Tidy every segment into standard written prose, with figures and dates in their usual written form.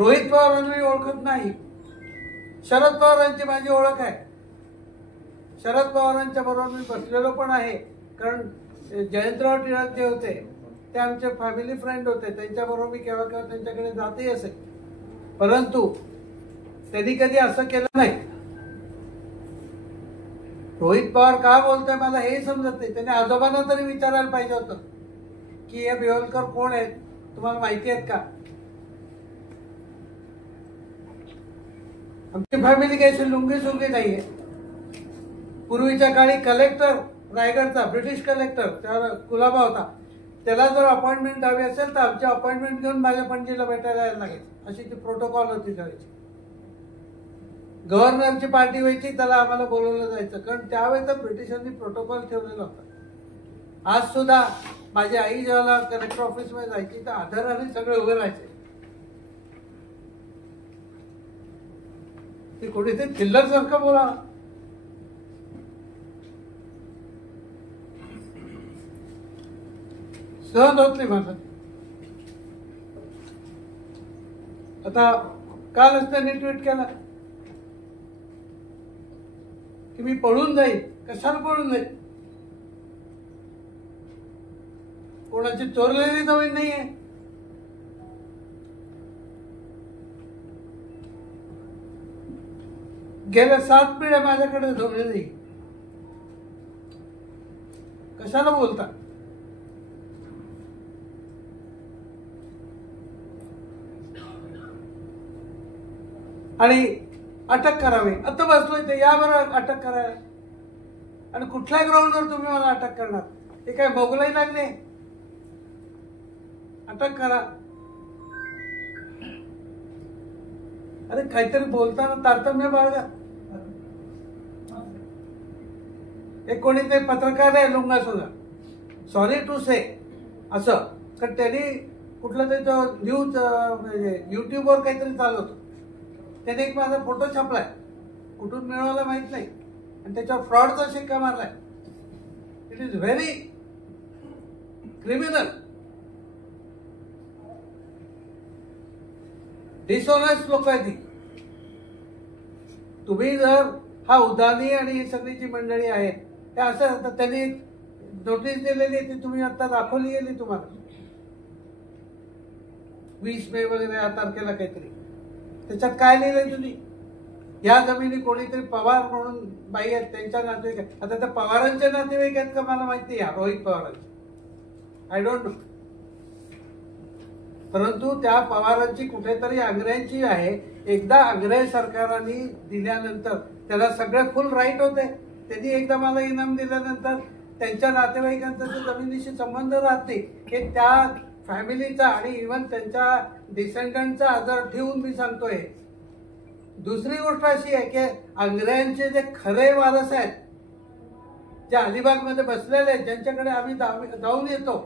रोहित पवारांना मी ओळखत नाही, शरद पवारांची माझी ओळख आहे. शरद पवारांच्या बरोबर मी बसलेलो पण आहे, कारण जयंतराव टिळक जे होते ते आमचे फॅमिली फ्रेंड होते, त्यांच्याबरोबर मी केव्हा केव्हा त्यांच्याकडे जाते असे. परंतु त्यांनी कधी असं केलं नाही. रोहित पवार का बोलतोय मला हे समजत नाही. त्याने आजोबांना तरी विचारायला पाहिजे होतं की हे बिहोलकर कोण आहेत, तुम्हाला माहिती आहेत का? आमची फॅमिली काही लुंगी सुंगी नाहीये. पूर्वीच्या काळी कलेक्टर रायगडचा, ब्रिटिश कलेक्टर त्याला कुलाबा होता, त्याला जर अपॉइंटमेंट हवी असेल तर आमची अपॉइंटमेंट घेऊन माझ्या पणजीला भेटायला यायला लागेल, अशी ती प्रोटोकॉल होती त्यावेळेची. गव्हर्नरची पार्टी व्हायची, त्याला आम्हाला बोलवलं जायचं, कारण त्यावेळेस तर ब्रिटिशांनी प्रोटोकॉल ठेवलेला होता. आज सुद्धा माझी आई जेव्हा कलेक्टर ऑफिसमध्ये जायची तर आधाराने सगळे उभे राहायचे. ते कोणीतरी थिल्लर सारखं बोला. सहन होत नाही माझं. आता कालच त्यांनी ट्विट केला की मी पळून जाईल. कशाला पळून जाईल? कोणाची चोरलेली जमीन नाहीये. गेल्या 7 पिढ्या माझ्याकडे जमीन नाही. कशाला बोलता? आणि अटक करावी. आता बसलोय ते यावर अटक करायला, आणि कुठल्या ग्राउंडवर तुम्ही मला अटक करणार? हे काय मोगलाई लागले? अटक करा. अरे काहीतरी बोलताना तारतम्य बाळगा. एक कोणीतरी पत्रकार आहे लुंगा सुद्धा, सॉरी टू से असं, कारण त्यांनी कुठलं तरी तो न्यूज युट्यूबवर काहीतरी चालवतो, त्याने एक माझा फोटो छापलाय, कुठून मिळवला माहित नाही, आणि त्याच्यावर फ्रॉडचा शिक्का मारलाय. It is very criminal, dishonest लोक आहेत ती. तुम्ही जर हा उदानी आणि ही सगळी जी मंडळी आहे ते असं, त्यांनी नोटीस दिलेली ती तुम्ही आता दाखवली गेली तुम्हाला 20 मे वगैरे या तारखेला काहीतरी. त्याच्यात काय लिहिलंय तुम्ही? या जमिनी कोणीतरी पवार म्हणून बाई आहेत त्यांच्या नातेवाईक आहेत. आता त्या पवारांचे नातेवाईक आहेत का मला माहिती आहे, रोहित पवारांचे, आय डोंट नो. परंतु त्या पवारांची कुठेतरी आंग्र्यांची आहे. एकदा आंग्रे सरकारांनी दिल्यानंतर त्याला सगळे फुल राईट होते. त्यांनी एकदा मला इनाम दिल्यानंतर त्यांच्या नातेवाईकांचा जमिनीशी संबंध राहते हे त्या फॅमिलीचा आणि इव्हन त्यांच्या डिसेंडंटचा आधार ठेवून मी सांगतोय. दुसरी गोष्ट अशी आहे की आंग्र्यांचे जे खरे वारस आहेत, जे अलिबाग मध्ये बसलेले आहेत, ज्यांच्याकडे आम्ही जाऊन येतो,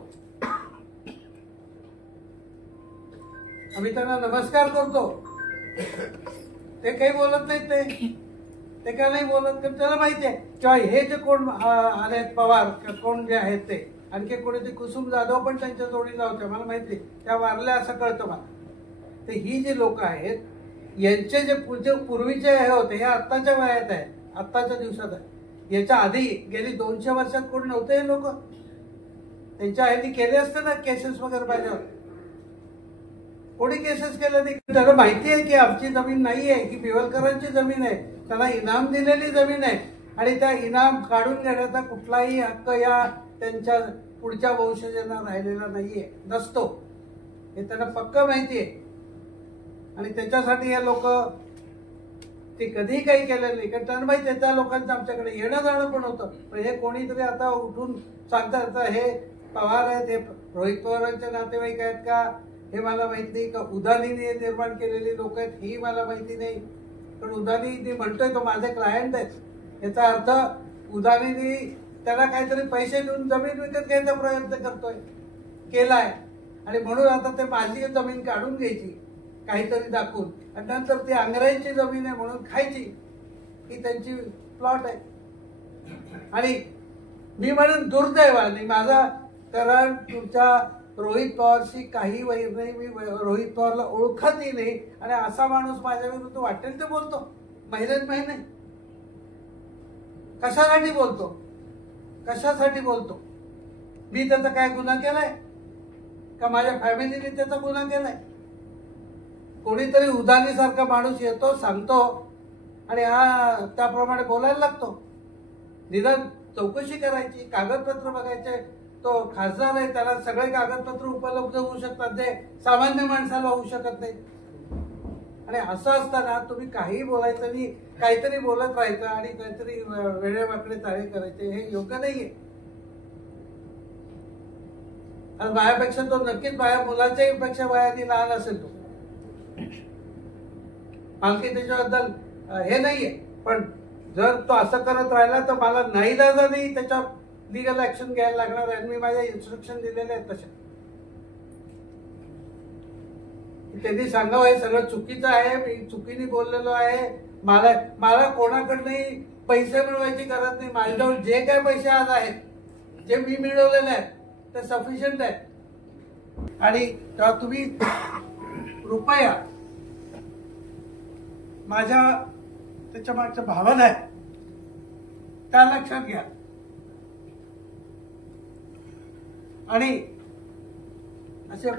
आम्ही त्यांना नमस्कार करतो, ते काही बोलत नाहीत. ते काय नाही बोलत, कारण त्याला माहिती आहे किंवा हे जे कोण आले पवार कोण जे आहेत ते, आणखी कोणी ते कुसुम जाधव पण त्यांच्या जोडीला होत्या, मला माहिती, त्या वारल्या असं कळतं मला. तर ही जी लोक आहेत यांचे जे पूर्वीचे हे होते हे आत्ताच्या वयात आहे, आत्ताच्या दिवसात आहे. याच्या आधी गेली 200 वर्षात कोण नव्हते हे लोक. त्यांच्या ह्यांनी केले असते ना केसेस वगैरे पाहिजे, कोणी केसेस केले नाही. त्याला माहिती आहे की आमची जमीन नाही आहे, ही बिवलकरांची जमीन आहे, त्यांना इनाम दिलेली जमीन आहे, आणि त्या इनाम काढून घेण्याचा कुठलाही हक्क या त्यांच्या पुढच्या वंशजांना राहिलेला नाहीये, नसतो. हे त्यांना पक्का माहिती आहे. आणि त्याच्यासाठी हे लोक ते कधीही काही केलेलं नाही, कारण त्यांना माहिती आहे त्या लोकांचं आमच्याकडे येणं जाणं पण होतं. पण हे कोणीतरी आता उठून सांगतात हे पवार आहेत, हे रोहित पवारांचे नातेवाईक आहेत का हे मला माहित नाही, का उदानीने निर्माण केलेली लोक आहेत ही मला माहिती नाही. पण उदानी म्हणतोय तो माझे क्लायंट आहेत, याचा अर्थ उदानीने त्याला काहीतरी पैसे देऊन जमीन विकत घ्यायचा प्रयत्न करतोय, केलाय. आणि म्हणून आता ते माझी जमीन काढून घ्यायची काहीतरी दाखवून, आणि नंतर ती आंग्र्यांची जमीन आहे म्हणून खायची, ही त्यांची प्लॉट आहे. आणि मी म्हणून दुर्दैवाने माझा, कारण तुमच्या रोहित पवारशी काही वैर नाही, मी रोहित पवारला ओळखतही नाही, आणि असा माणूस माझ्या विरुद्ध वाटेल ते बोलतो महिने. कशासाठी बोलतो? कशासाठी बोलतो? मी त्याचा काय गुन्हा केलाय का? माझ्या फॅमिलीने त्याचा गुन्हा केलाय? कोणीतरी उदानीसारखा माणूस येतो, सांगतो, आणि हा त्याप्रमाणे बोलायला लागतो. निदान चौकशी करायची, कागदपत्र बघायचे. तो खासदार आहे, त्याला सगळे कागदपत्र उपलब्ध होऊ शकतात, ते सामान्य माणसाला होऊ शकत नाही. आणि असं असताना तुम्ही काही बोलायचं नाही, काहीतरी बोलत राहायचं आणि काहीतरी वेडेवाकडे चाळे करायचे, हे योग्य नाहीये. आणि माझ्यापेक्षा तो नक्कीच माझ्या मुलाच्याही पेक्षा वयाने लहान असेल. तो आणखी त्याच्याबद्दल हे नाहीये, पण जर तो असं करत राहिला तर मला नाईलाजाने त्याच्या लिगल ऍक्शन घ्यायला लागणार आहे. मी माझ्या इन्स्ट्रक्शन दिलेले आहेत तशा. त्यांनी सांगावं हे सगळं चुकीचं आहे, मी चुकीने बोललेलो आहे. मला कोणाकडनंही पैसे मिळवायची गरज नाही. माझ्याजवळ जे काय पैसे आज आहेत, जे मी मिळवलेले आहेत, ते सफिशियंट आहे. आणि तेव्हा तुम्ही रुपया माझ्या त्याच्या मागच्या भावना आहे त्या लक्षात घ्या. आणि असे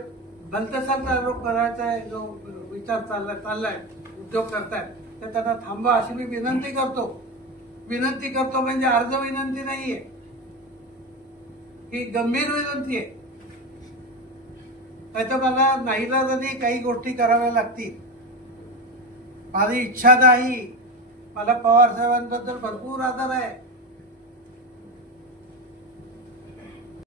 भलतसर आरोप करायचा जो विचार चाललाय, उद्योग करतायत, तर त्यांना थांबवा अशी मी विनंती करतो. विनंती करतो म्हणजे अर्ज विनंती नाहीये, ही गंभीर विनंती आहे. त्याच्या मला नाईलाजाने काही गोष्टी कराव्या लागतील. माझी इच्छा नाही. मला पवार साहेबांबद्दल भरपूर आदर आहे.